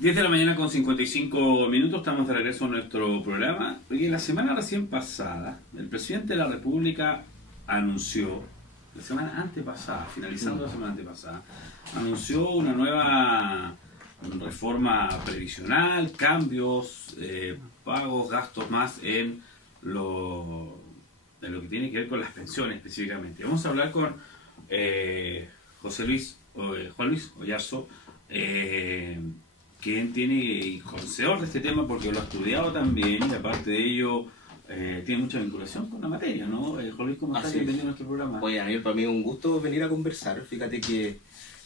10 de la mañana con 55 minutos, estamos de regreso a nuestro programa. Oye, la semana recién pasada, el presidente de la República anunció, la semana antepasada, finalizando la semana antepasada, anunció una nueva reforma previsional, cambios, pagos, gastos más en lo que tiene que ver con las pensiones específicamente. Vamos a hablar con Juan Luis Oyarzo, quien tiene conocedor de este tema porque lo ha estudiado también y aparte de ello tiene mucha vinculación con la materia, ¿no? Juan Luis, ¿cómo estás? Bienvenido a nuestro programa. Oye, Daniel, para mí es un gusto venir a conversar. Fíjate que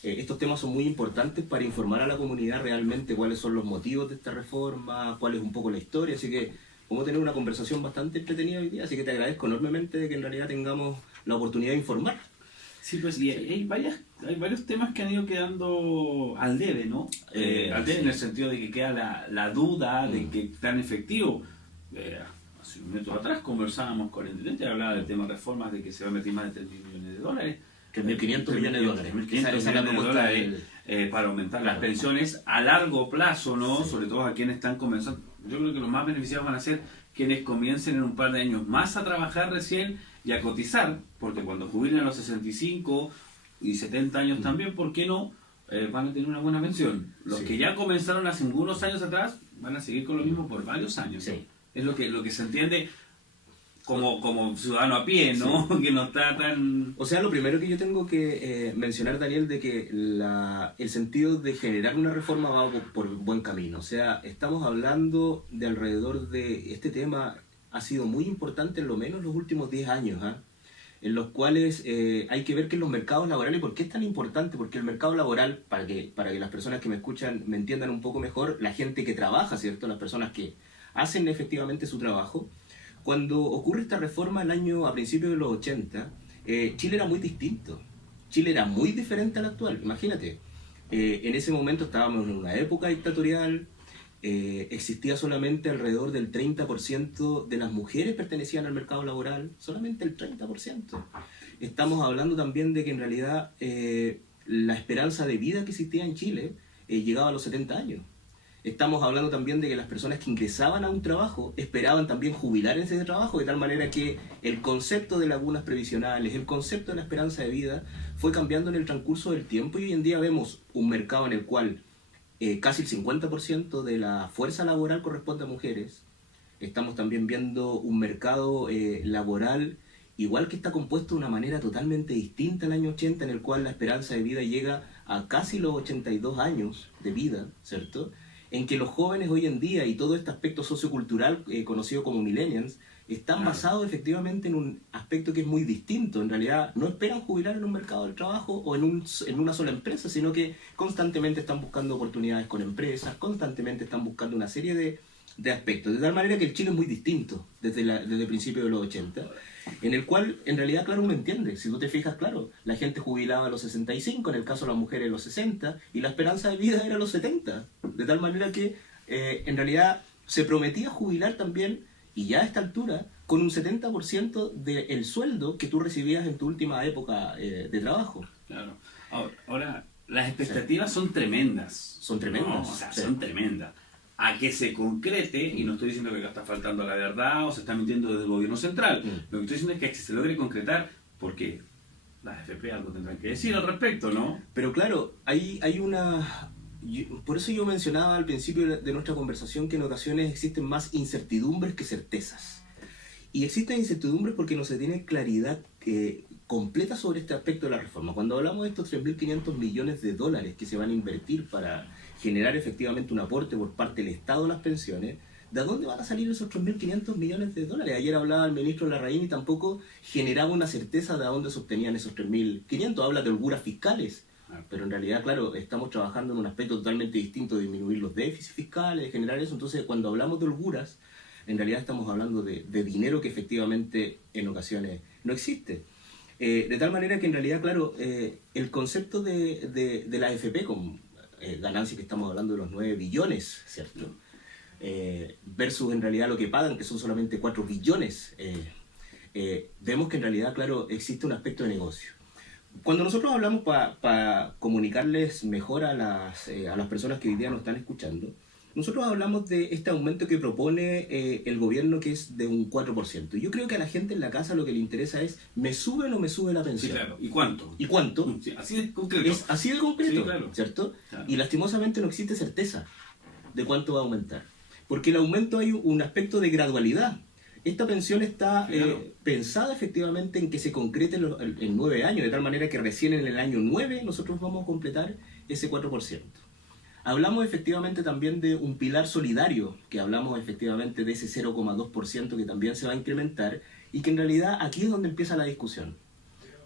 estos temas son muy importantes para informar a la comunidad realmente cuáles son los motivos de esta reforma, cuál es un poco la historia, así que vamos a tener una conversación bastante entretenida hoy día, así que te agradezco enormemente de que en realidad tengamos la oportunidad de informar. Sí, pues y hay varios temas que han ido quedando al debe, ¿no? Al debe, sí. En el sentido de que queda la duda de que tan efectivo. Hace un minuto atrás conversábamos con el intendente, hablaba del tema de reformas, de que se va a meter más de 3.000 millones de dólares. 3.500 millones de dólares. 3.500 millones de dólares para aumentar las pensiones a largo plazo, ¿no? Sí. Sobre todo a quienes están comenzando. Yo creo que los más beneficiados van a ser quienes comiencen en un par de años más a trabajar recién y a cotizar, porque cuando jubilen a los 65 y 70 años también, ¿por qué no? Van a tener una buena pensión. Los que ya comenzaron hace algunos años atrás van a seguir con lo mismo por varios años. Sí. Es lo que se entiende como ciudadano a pie, ¿no? Sí. Que no está tan... O sea, lo primero que yo tengo que mencionar, Daniel, de que el sentido de generar una reforma va por buen camino. O sea, estamos hablando de alrededor de este tema, ha sido muy importante en lo menos los últimos 10 años, en los cuales hay que ver que en los mercados laborales, ¿por qué es tan importante? Porque el mercado laboral, para que las personas que me escuchan me entiendan un poco mejor, la gente que trabaja, ¿cierto? Las personas que hacen efectivamente su trabajo. Cuando ocurre esta reforma a principios de los 80, Chile era muy distinto. Chile era muy diferente al actual. Imagínate, en ese momento estábamos en una época dictatorial, existía solamente alrededor del 30% de las mujeres pertenecían al mercado laboral, solamente el 30%. Estamos hablando también de que en realidad la esperanza de vida que existía en Chile llegaba a los 70 años. Estamos hablando también de que las personas que ingresaban a un trabajo esperaban también jubilar en ese trabajo, de tal manera que el concepto de lagunas previsionales, el concepto de la esperanza de vida fue cambiando en el transcurso del tiempo y hoy en día vemos un mercado en el cual casi el 50% de la fuerza laboral corresponde a mujeres. Estamos también viendo un mercado laboral igual que está compuesto de una manera totalmente distinta al año 80, en el cual la esperanza de vida llega a casi los 82 años de vida, ¿cierto? En que los jóvenes hoy en día y todo este aspecto sociocultural conocido como millennials están basados efectivamente en un aspecto que es muy distinto. En realidad no esperan jubilar en un mercado del trabajo o en una sola empresa, sino que constantemente están buscando oportunidades con empresas, constantemente están buscando una serie de aspectos. De tal manera que el Chile es muy distinto desde principios de los 80, en el cual en realidad, claro, uno entiende. Si tú te fijas, claro, la gente jubilaba a los 65, en el caso de las mujeres a los 60, y la esperanza de vida era a los 70. De tal manera que en realidad se prometía jubilar también, y ya a esta altura, con un 70% del sueldo que tú recibías en tu última época de trabajo. Claro. Ahora las expectativas son tremendas. Son tremendas. No, o sea, son tremendas. A que se concrete, y no estoy diciendo que acá está faltando a la verdad o se está mintiendo desde el gobierno central, lo que estoy diciendo es que se logre concretar, porque las FP algo tendrán que decir al respecto, ¿no? Pero claro, hay una... Por eso yo mencionaba al principio de nuestra conversación que en ocasiones existen más incertidumbres que certezas. Y existen incertidumbres porque no se tiene claridad completa sobre este aspecto de la reforma. Cuando hablamos de estos 3.500 millones de dólares que se van a invertir para generar efectivamente un aporte por parte del Estado a las pensiones, ¿de dónde van a salir esos 3.500 millones de dólares? Ayer hablaba el ministro Larraín y tampoco generaba una certeza de dónde se obtenían esos 3.500. Habla de holguras fiscales. Pero en realidad, claro, estamos trabajando en un aspecto totalmente distinto de disminuir los déficits fiscales, de generar eso. Entonces, cuando hablamos de holguras, en realidad estamos hablando de dinero que efectivamente en ocasiones no existe. De tal manera que en realidad, claro, el concepto de la AFP con ganancias que estamos hablando de los 9 billones, ¿cierto? Versus en realidad lo que pagan, que son solamente 4 billones, vemos que en realidad, claro, existe un aspecto de negocio. Cuando nosotros hablamos para comunicarles mejor a las personas que hoy día nos están escuchando, nosotros hablamos de este aumento que propone el gobierno, que es de un 4%. Yo creo que a la gente en la casa lo que le interesa es, ¿me sube o no me sube la pensión? Sí, claro. ¿Y cuánto? ¿Y cuánto? Sí, así de concreto. Es así de concreto, Sí, claro. ¿cierto? Claro. Y lastimosamente no existe certeza de cuánto va a aumentar. Porque el aumento hay un aspecto de gradualidad. Esta pensión está Claro. pensada efectivamente en que se concrete en 9 años, de tal manera que recién en el año 9 nosotros vamos a completar ese 4%. Hablamos efectivamente también de un pilar solidario, que hablamos efectivamente de ese 0,2% que también se va a incrementar, y que en realidad aquí es donde empieza la discusión.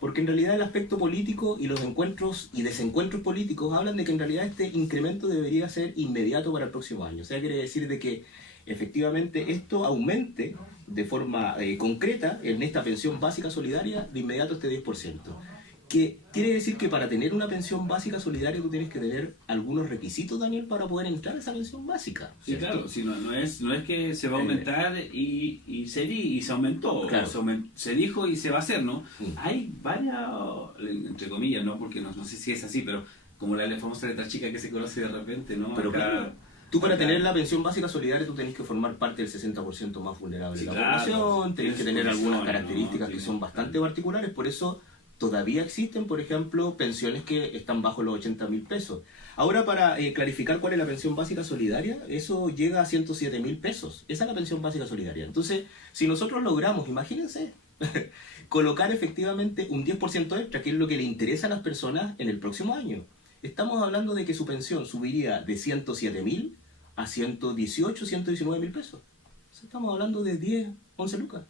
Porque en realidad el aspecto político y los encuentros y desencuentros políticos hablan de que en realidad este incremento debería ser inmediato para el próximo año. O sea, quiere decir de que efectivamente esto aumente de forma concreta en esta pensión básica solidaria de inmediato este 10%. Que quiere decir que para tener una pensión básica solidaria tú tienes que tener algunos requisitos, Daniel, para poder entrar a esa pensión básica. Sí, ¿cierto? claro, si no es que se va a aumentar y se aumentó, Claro. se dijo y se va a hacer, ¿no? Sí. Hay varias, entre comillas, ¿no? Porque no sé si es así, pero como la famosa letra chica que se conoce de repente, ¿no? Pero Acá- claro, tú para acá- tener la pensión básica solidaria tú tenés que formar parte del 60% más vulnerable Sí, de la claro. población, tenés que tener Tienes algunas condiciones, características ¿no? que Sí, son claro. bastante particulares, por eso todavía existen, por ejemplo, pensiones que están bajo los 80.000 pesos. Ahora, para clarificar cuál es la pensión básica solidaria, eso llega a 107.000 pesos. Esa es la pensión básica solidaria. Entonces, si nosotros logramos, imagínense, colocar efectivamente un 10% extra, que es lo que le interesa a las personas en el próximo año, estamos hablando de que su pensión subiría de 107.000 a 118, 119.000 pesos. O sea, estamos hablando de 10, 11 lucas.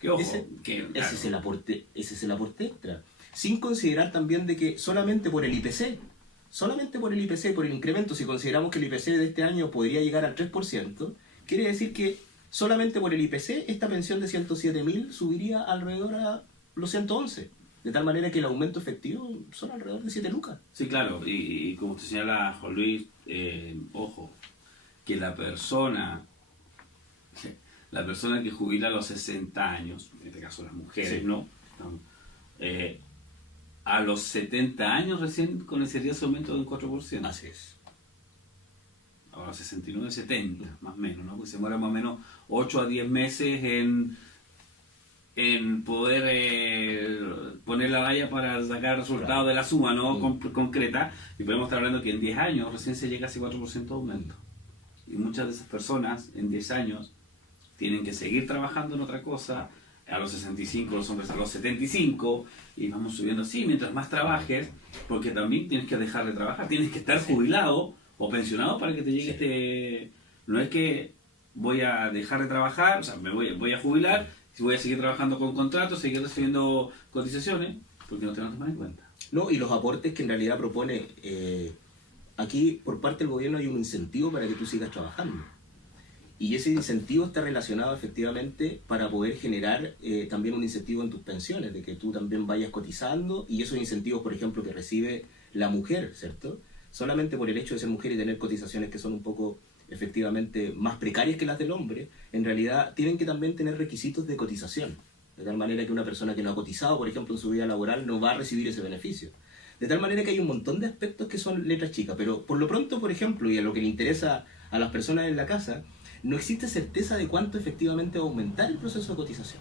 Que ojo, Ese, que, claro, ese es el aporte extra. Sin considerar también de que solamente por el IPC, por el incremento, si consideramos que el IPC de este año podría llegar al 3%, quiere decir que solamente por el IPC esta pensión de 107.000 subiría alrededor a los 111. De tal manera que el aumento efectivo son alrededor de 7 lucas. sí, claro, y como te señala Juan Luis, ojo, que la persona que jubila a los 60 años, en este caso las mujeres, Sí. ¿no? A los 70 años recién conocería ese aumento de un 4%. Así es. A los 69, 70, más o menos, ¿no? Porque se muere más o menos 8 a 10 meses en poder poner la valla para sacar resultados Claro. de la suma, ¿no? Concreta. Y podemos estar hablando que en 10 años recién se llega a ese 4% de aumento. Y muchas de esas personas en 10 años tienen que seguir trabajando en otra cosa, a los 65, los hombres a los 75, y vamos subiendo así, mientras más trabajes, porque también tienes que dejar de trabajar, tienes que estar jubilado o pensionado para que te llegue este... No es que voy a dejar de trabajar, o sea, voy a jubilar, y voy a seguir trabajando con contratos, seguir recibiendo cotizaciones, porque no te van a tomar en cuenta. No, y los aportes que en realidad propone, aquí por parte del gobierno hay un incentivo para que tú sigas trabajando. Y ese incentivo está relacionado efectivamente para poder generar también un incentivo en tus pensiones, de que tú también vayas cotizando, y esos incentivos, por ejemplo, que recibe la mujer, ¿cierto? Solamente por el hecho de ser mujer y tener cotizaciones que son un poco efectivamente más precarias que las del hombre, en realidad tienen que también tener requisitos de cotización. De tal manera que una persona que no ha cotizado, por ejemplo, en su vida laboral, no va a recibir ese beneficio. De tal manera que hay un montón de aspectos que son letras chicas, pero por lo pronto, por ejemplo, y a lo que le interesa a las personas en la casa, no existe certeza de cuánto efectivamente va a aumentar el proceso de cotización.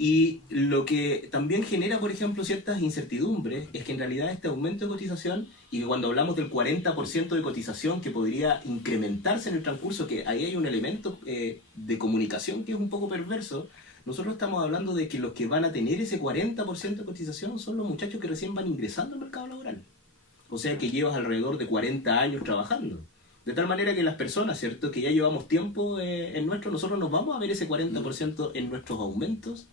Y lo que también genera, por ejemplo, ciertas incertidumbres es que en realidad este aumento de cotización, y que cuando hablamos del 40% de cotización que podría incrementarse en el transcurso, que ahí hay un elemento de comunicación que es un poco perverso, nosotros estamos hablando de que los que van a tener ese 40% de cotización son los muchachos que recién van ingresando al mercado laboral. O sea que llevas alrededor de 40 años trabajando. De tal manera que las personas, ¿cierto?, que ya llevamos tiempo en nosotros nos vamos a ver ese 40% en nuestros aumentos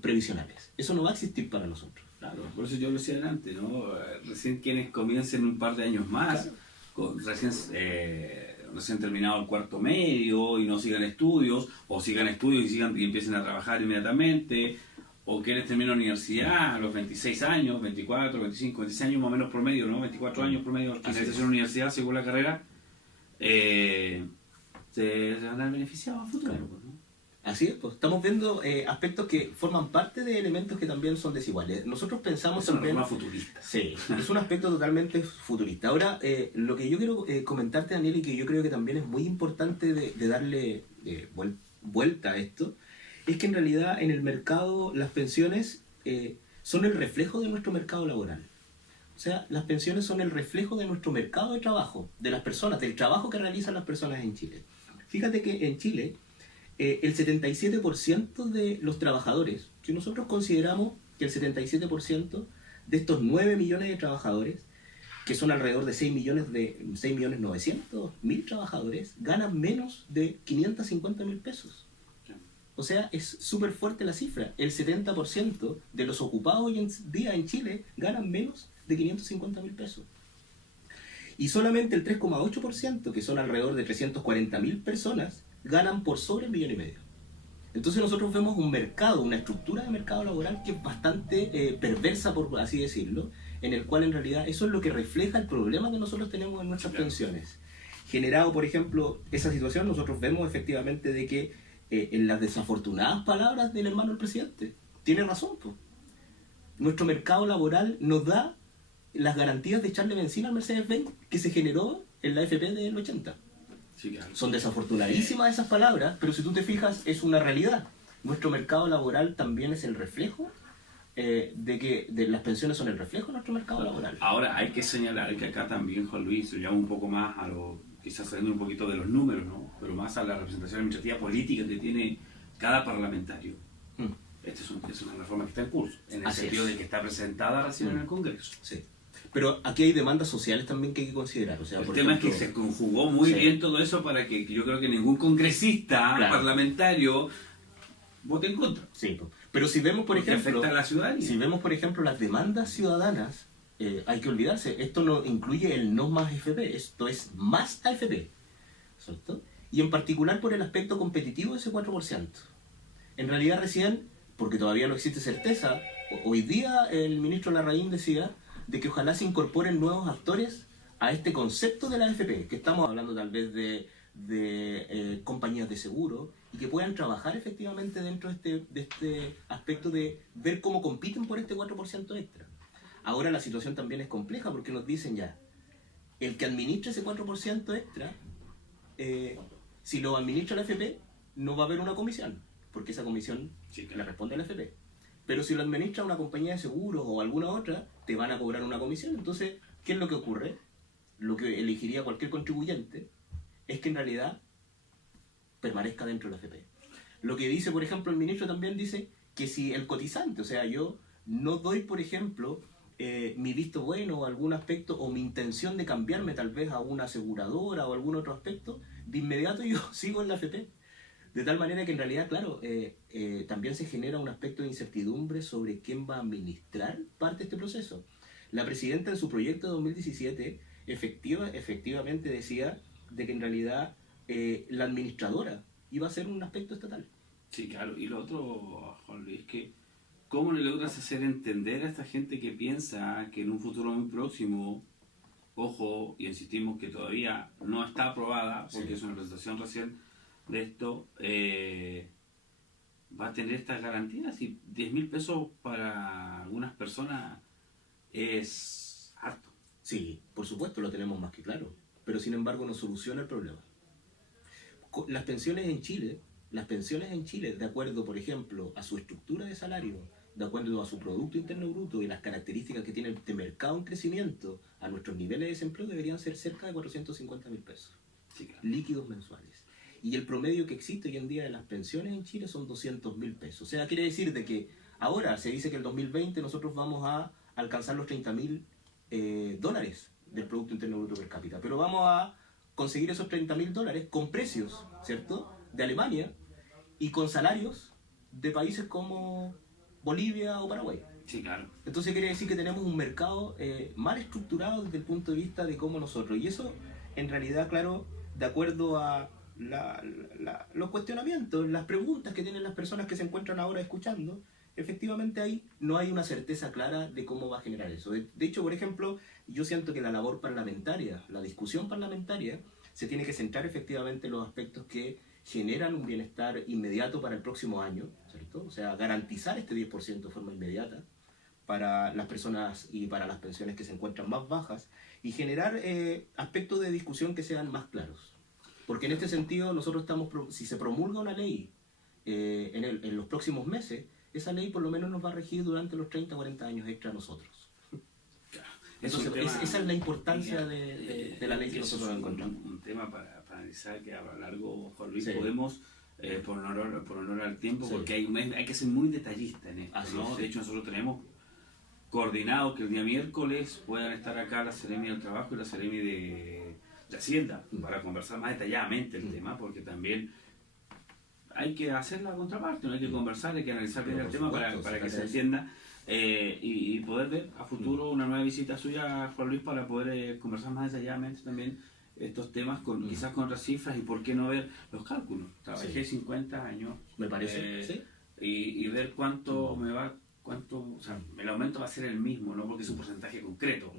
previsionales. Eso no va a existir para nosotros. Claro, por eso yo lo decía adelante, ¿no? Recién quienes comiencen un par de años más, Claro. recién terminado el cuarto medio y no sigan estudios, o sigan estudios y empiecen a trabajar inmediatamente, o quienes terminan la universidad a los 26 años, 24, 25, 26 años más o menos promedio, ¿no? 24 años promedio, finalización de la universidad según la carrera, se van a ver beneficiados a futuro, Claro. ¿no? Así es, pues estamos viendo aspectos que forman parte de elementos que también son desiguales. Nosotros pensamos Es una también... reforma futurista. Sí, es un aspecto totalmente futurista. Ahora, lo que yo quiero comentarte, Daniel, y que yo creo que también es muy importante de darle vuelta a esto, es que en realidad en el mercado las pensiones son el reflejo de nuestro mercado laboral. O sea, las pensiones son el reflejo de nuestro mercado de trabajo, de las personas, del trabajo que realizan las personas en Chile. Fíjate que en Chile el 77% de los trabajadores, que nosotros consideramos que el 77% de estos 9 millones de trabajadores, que son alrededor de 6.900.000 trabajadores, ganan menos de 550.000 pesos. O sea, es súper fuerte la cifra. El 70% de los ocupados hoy en día en Chile ganan menos de 550.000 pesos. Y solamente el 3,8%, que son alrededor de 340.000 personas, ganan por sobre 1,5 millones. Entonces nosotros vemos un mercado, una estructura de mercado laboral que es bastante perversa, por así decirlo, en el cual en realidad eso es lo que refleja el problema que nosotros tenemos en nuestras pensiones. Generado, por ejemplo, esa situación, nosotros vemos efectivamente de que en las desafortunadas palabras del hermano del presidente, tiene razón, pues. Nuestro mercado laboral nos da las garantías de echarle benzina al Mercedes-Benz que se generó en la AFP del 80. Sí, claro. Son desafortunadísimas esas palabras, pero si tú te fijas, es una realidad. Nuestro mercado laboral también es el reflejo de las pensiones son el reflejo de nuestro mercado laboral. Ahora, hay que señalar que acá también, Juan Luis, se llama un poco más a lo, quizás saliendo un poquito de los números, ¿no? Pero más a la representación administrativa política que tiene cada parlamentario. Esta es una reforma que está en curso, en el Así sentido es. de que está presentada recién en el Congreso. Sí. Pero aquí hay demandas sociales también que hay que considerar. O sea, El por tema ejemplo, es que se conjugó muy sí. bien todo eso para que yo creo que ningún congresista Claro. parlamentario vote en contra. Sí, pero si vemos, por Porque ejemplo, afecta a la ciudadanía. si vemos, por ejemplo, las demandas ciudadanas, hay que olvidarse, esto no incluye el no más AFP, esto es más AFP, ¿cierto? Y en particular por el aspecto competitivo de ese 4%. En realidad recién, porque todavía no existe certeza, hoy día el ministro Larraín decía de que ojalá se incorporen nuevos actores a este concepto de la AFP, que estamos hablando tal vez de compañías de seguro, y que puedan trabajar efectivamente dentro de este aspecto de ver cómo compiten por este 4% extra. Ahora la situación también es compleja porque nos dicen ya, el que administra ese 4% extra, si lo administra la AFP, no va a haber una comisión, porque esa comisión Sí, claro. le responde a la AFP. Pero si lo administra una compañía de seguros o alguna otra, te van a cobrar una comisión. Entonces, ¿qué es lo que ocurre? Lo que elegiría cualquier contribuyente es que en realidad permanezca dentro de la AFP. Lo que dice, por ejemplo, el ministro también dice que si el cotizante, o sea, yo no doy, por ejemplo, mi visto bueno o algún aspecto, o mi intención de cambiarme tal vez a una aseguradora o algún otro aspecto, de inmediato yo sigo en la AFP. De tal manera que en realidad, claro, también se genera un aspecto de incertidumbre sobre quién va a administrar parte de este proceso. La presidenta en su proyecto de 2017 efectivamente decía de que en realidad la administradora iba a ser un aspecto estatal. Sí, claro. Y lo otro, Juan Luis, es que ¿cómo le logras hacer entender a esta gente que piensa que en un futuro muy próximo, ojo, y insistimos que todavía no está aprobada, porque Sí. es una presentación recién de esto, va a tener estas garantías? Y 10.000 pesos para algunas personas es harto. Sí, por supuesto, lo tenemos más que claro, pero sin embargo no soluciona el problema. Las pensiones en Chile, de acuerdo, por ejemplo, a su estructura de salario, de acuerdo a su Producto Interno Bruto y las características que tiene este mercado en crecimiento, a nuestros niveles de desempleo deberían ser cerca de 450.000 pesos Sí, claro. líquidos mensuales. Y el promedio que existe hoy en día de las pensiones en Chile son 200.000 pesos. O sea, quiere decir de que ahora se dice que el 2020 nosotros vamos a alcanzar los 30.000 dólares del Producto Interno Bruto per cápita, pero vamos a conseguir esos 30.000 dólares con precios, ¿cierto?, de Alemania y con salarios de países como Bolivia o Paraguay. Sí, claro. Entonces quiere decir que tenemos un mercado mal estructurado desde el punto de vista de cómo nosotros. Y eso, en realidad, claro, de acuerdo a los cuestionamientos, las preguntas que tienen las personas que se encuentran ahora escuchando, efectivamente ahí no hay una certeza clara de cómo va a generar eso. De hecho, por ejemplo, yo siento que la labor parlamentaria, la discusión parlamentaria, se tiene que centrar efectivamente en los aspectos que generan un bienestar inmediato para el próximo año, ¿cierto? O sea, garantizar este 10% de forma inmediata para las personas y para las pensiones que se encuentran más bajas y generar aspectos de discusión que sean más claros. Porque en este sentido nosotros si se promulga una ley en los próximos meses, esa ley por lo menos nos va a regir durante los 30 o 40 años extra a nosotros. Entonces, esa es la importancia de la ley que nosotros encontramos. Un tema para analizar que a lo largo, Juan Luis, sí. podemos, por honor al tiempo, sí. porque hay que ser muy detallista en esto, así ¿no? es, sí. De hecho, nosotros tenemos coordinado que el día miércoles puedan estar acá la Seremi del Trabajo y la Seremi de Hacienda para conversar más detalladamente el tema, porque también hay que hacer la contraparte, no hay que conversar, hay que analizar bien el tema para que se entienda. Y poder ver a futuro una nueva visita suya, Juan Luis, para poder conversar más detalladamente también estos temas, quizás con otras cifras, y por qué no ver los cálculos. Trabajé 50 años, me parece, ¿sí? y ver cuánto o sea, el aumento va a ser el mismo, no porque es un porcentaje concreto,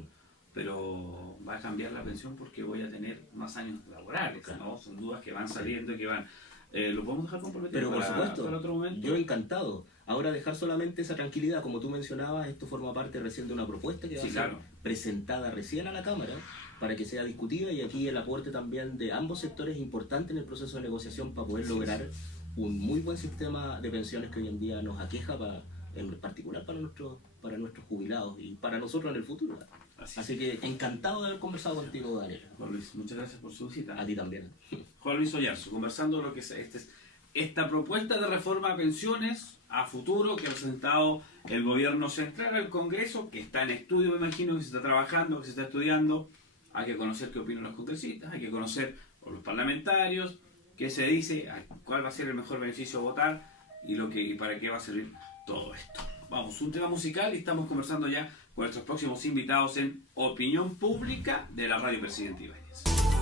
pero va a cambiar la pensión porque voy a tener más años laborales, ¿no? Son dudas que van saliendo y que van... ¿Lo podemos dejar comprometido pero por supuesto, para otro momento? Yo encantado. Ahora dejar solamente esa tranquilidad, como tú mencionabas, esto forma parte recién de una propuesta que va a ser presentada recién a la Cámara para que sea discutida, y aquí el aporte también de ambos sectores es importante en el proceso de negociación para poder lograr un muy buen sistema de pensiones que hoy en día nos aqueja, en particular para nuestros jubilados y para nosotros en el futuro. Así que encantado de haber conversado contigo, Daniel. Juan Luis, muchas gracias por su visita. A ti también. Juan Luis Oyarzo, conversando lo que es esta propuesta de reforma a pensiones a futuro que ha presentado el gobierno central al Congreso, que está en estudio, me imagino, que se está trabajando, que se está estudiando. Hay que conocer qué opinan los congresistas, hay que conocer a los parlamentarios, qué se dice, cuál va a ser el mejor beneficio a votar y para qué va a servir todo esto. Vamos, un tema musical, y estamos conversando ya con nuestros próximos invitados en Opinión Pública de la Radio Presidente Ibáñez.